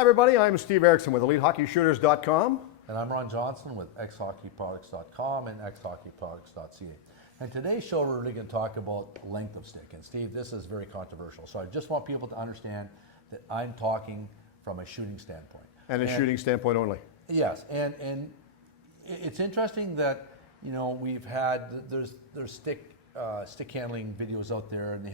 Hi everybody, I'm Steve Erickson with EliteHockeyShooters.com. And I'm Ron Johnson with XHockeyProducts.com and XHockeyProducts.ca. And today's show we're really going to talk about length of stick. And Steve, this is very controversial. So I just want people to understand that I'm talking from a shooting standpoint. And a shooting standpoint only. Yes, and it's interesting that, you know, we've had, there's stick handling videos out there, and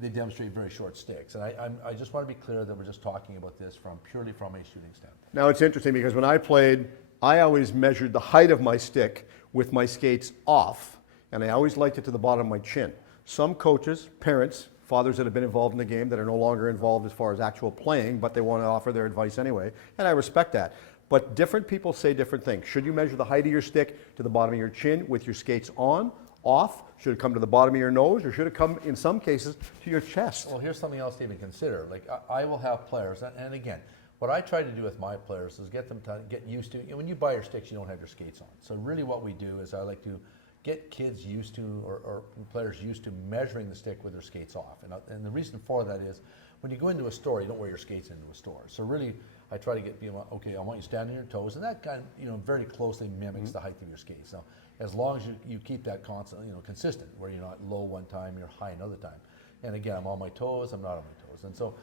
they demonstrate very short sticks. And I just want to be clear that we're just talking about this purely from a shooting standpoint. Now it's interesting because when I played, I always measured the height of my stick with my skates off, and I always liked it to the bottom of my chin. Some coaches, parents, fathers that have been involved in the game that are no longer involved as far as actual playing, but they want to offer their advice anyway, and I respect that. But different people say different things. Should you measure the height of your stick to the bottom of your chin with your skates on, off? Should it come to the bottom of your nose, or should it come, in some cases, to your chest? Well, here's something else to even consider. Like, I will have players, and again, what I try to do with my players is get them to get used to, when you buy your sticks, you don't have your skates on. So really what we do is I like to get kids used to, or players used to measuring the stick with their skates off. And the reason for that is, when you go into a store, you don't wear your skates into a store. So really, I try to get people, okay, I want you standing on your toes, and that kind of, very closely mimics the height of your skates. Now, as long as you keep that constant, consistent, where you're not low one time, you're high another time. And again, I'm on my toes, I'm not on my toes. And so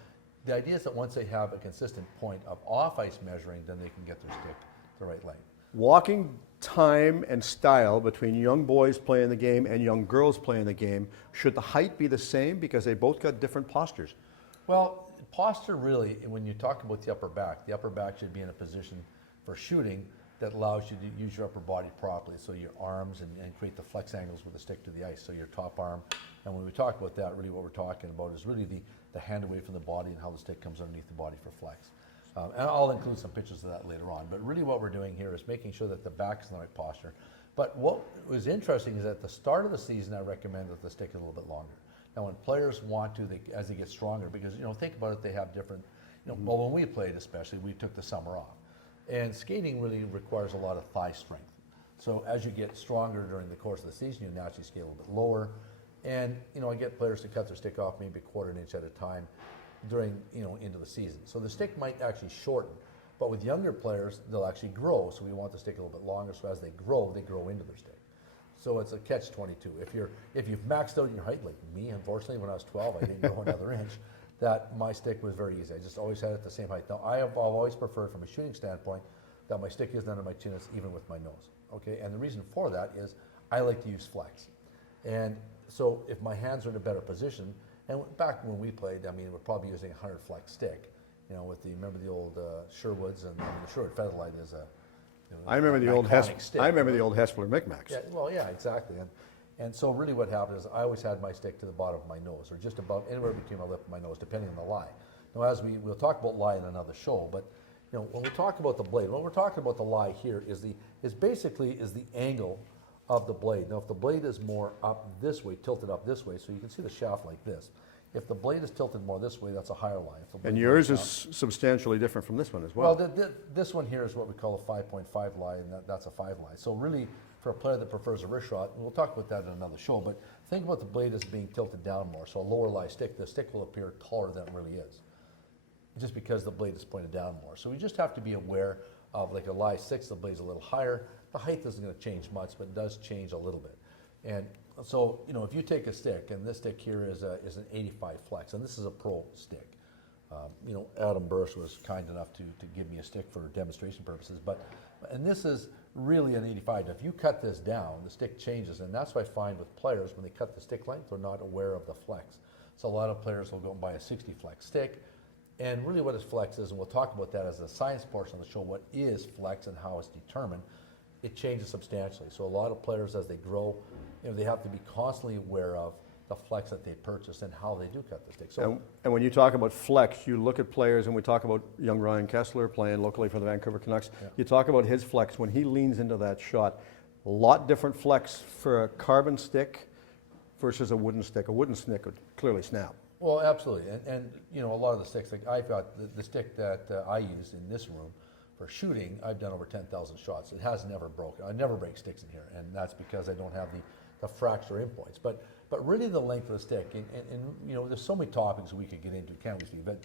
the idea is that once they have a consistent point of off-ice measuring, then they can get their stick the right length. Walking time and style between young boys playing the game and young girls playing the game, should the height be the same because they both got different postures? Well, posture really, when you talk about the upper back should be in a position for shooting that allows you to use your upper body properly, so your arms and create the flex angles with the stick to the ice, so your top arm. And when we talk about that, really what we're talking about is really the hand away from the body and how the stick comes underneath the body for flex. And I'll include some pictures of that later on. But really what we're doing here is making sure that the back is in the right posture. But what was interesting is at the start of the season, I recommend that the stick is a little bit longer. Now when players want to, as they get stronger, because think about it, they have different, well, when we played especially, we took the summer off. And skating really requires a lot of thigh strength. So as you get stronger during the course of the season, you naturally skate a little bit lower. And I get players to cut their stick off maybe a quarter an inch at a time during, into the season. So the stick might actually shorten. But with younger players, they'll actually grow. So we want the stick a little bit longer. So as they grow into their stick. So it's a catch-22. If you've maxed out your height, like me, unfortunately, when I was 12, I didn't grow another inch. That my stick was very easy. I just always had it the same height. Now, I've always preferred from a shooting standpoint that my stick isn't under my chin, it's even with my nose. Okay, and the reason for that is I like to use flex. And so if my hands are in a better position, and back when we played, we're probably using a 100 flex stick, remember the old Sherwoods, and the Sherwood Featherlight is a, I remember the old stick. I remember the old Hessler Micmacs. Yeah, well, yeah, exactly. And so really what happened is I always had my stick to the bottom of my nose, or just above, anywhere between my lip and my nose, depending on the lie. Now, as we'll talk about lie in another show, but when we talk about the blade, when we're talking about the lie here is basically the angle of the blade. Now, if the blade is more up this way, tilted up this way, so you can see the shaft like this. If the blade is tilted more this way, that's a higher lie. And yours is substantially different from this one as well. Well, this one here is what we call a 5.5 lie, and that's a 5 lie. So really, for a player that prefers a wrist shot, and we'll talk about that in another show, but think about the blade as being tilted down more. So a lower lie stick, the stick will appear taller than it really is, just because the blade is pointed down more. So we just have to be aware of, like a lie 6, the blade's a little higher. The height isn't going to change much, but it does change a little bit. And so, if you take a stick, and this stick here is an 85 flex, and this is a pro stick. Adam Burse was kind enough to give me a stick for demonstration purposes, and this is really an 85. If you cut this down, the stick changes, and that's what I find with players, when they cut the stick length, they're not aware of the flex. So a lot of players will go and buy a 60 flex stick, and really what is flex is, and we'll talk about that as a science portion of the show, what is flex and how it's determined. It changes substantially. So a lot of players, as they grow, they have to be constantly aware of the flex that they purchase and how they do cut the stick. So, and when you talk about flex, you look at players, and we talk about young Ryan Kessler playing locally for the Vancouver Canucks. Yeah. You talk about his flex when he leans into that shot. A lot different flex for a carbon stick versus a wooden stick. A wooden stick would clearly snap. Well, absolutely. And a lot of the sticks, like I've got the stick that I use in this room for shooting, I've done over 10,000 shots. It has never broken. I never break sticks in here, and that's because I don't have the fracture in points. But really the length of the stick, and there's so many topics we could get into, can't we, Steve? But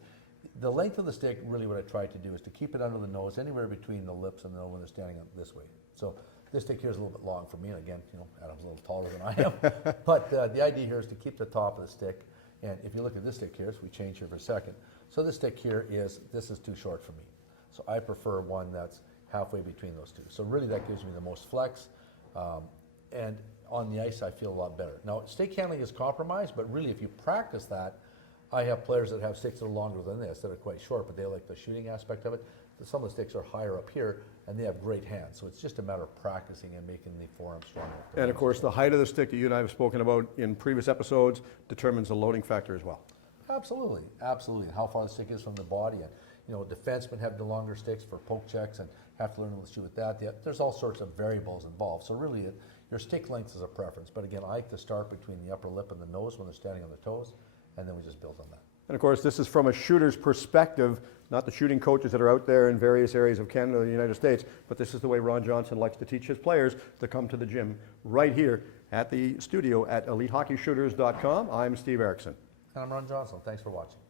The length of the stick, really what I try to do is to keep it under the nose, anywhere between the lips and the nose when they're standing up this way. So this stick here is a little bit long for me, and again, Adam's a little taller than I am. But the idea here is to keep the top of the stick, and if you look at this stick here, so we change here for a second. So this stick here this is too short for me. So I prefer one that's halfway between those two. So really that gives me the most flex, and on the ice I feel a lot better. Now stick handling is compromised, but really if you practice that, I have players that have sticks that are longer than this, that are quite short, but they like the shooting aspect of it. Some of the sticks are higher up here, and they have great hands. So it's just a matter of practicing and making the forearm stronger. And of course, the height of the stick that you and I have spoken about in previous episodes determines the loading factor as well. Absolutely, absolutely. And how far the stick is from the body. And defensemen have the longer sticks for poke checks and have to learn to shoot with that. There's all sorts of variables involved. So really, your stick length is a preference. But again, I like to start between the upper lip and the nose when they're standing on their toes, and then we just build on that. And of course, this is from a shooter's perspective, not the shooting coaches that are out there in various areas of Canada and the United States, but this is the way Ron Johnson likes to teach his players to come to the gym right here at the studio at EliteHockeyShooters.com. I'm Steve Erickson. And I'm Ron Johnson. Thanks for watching.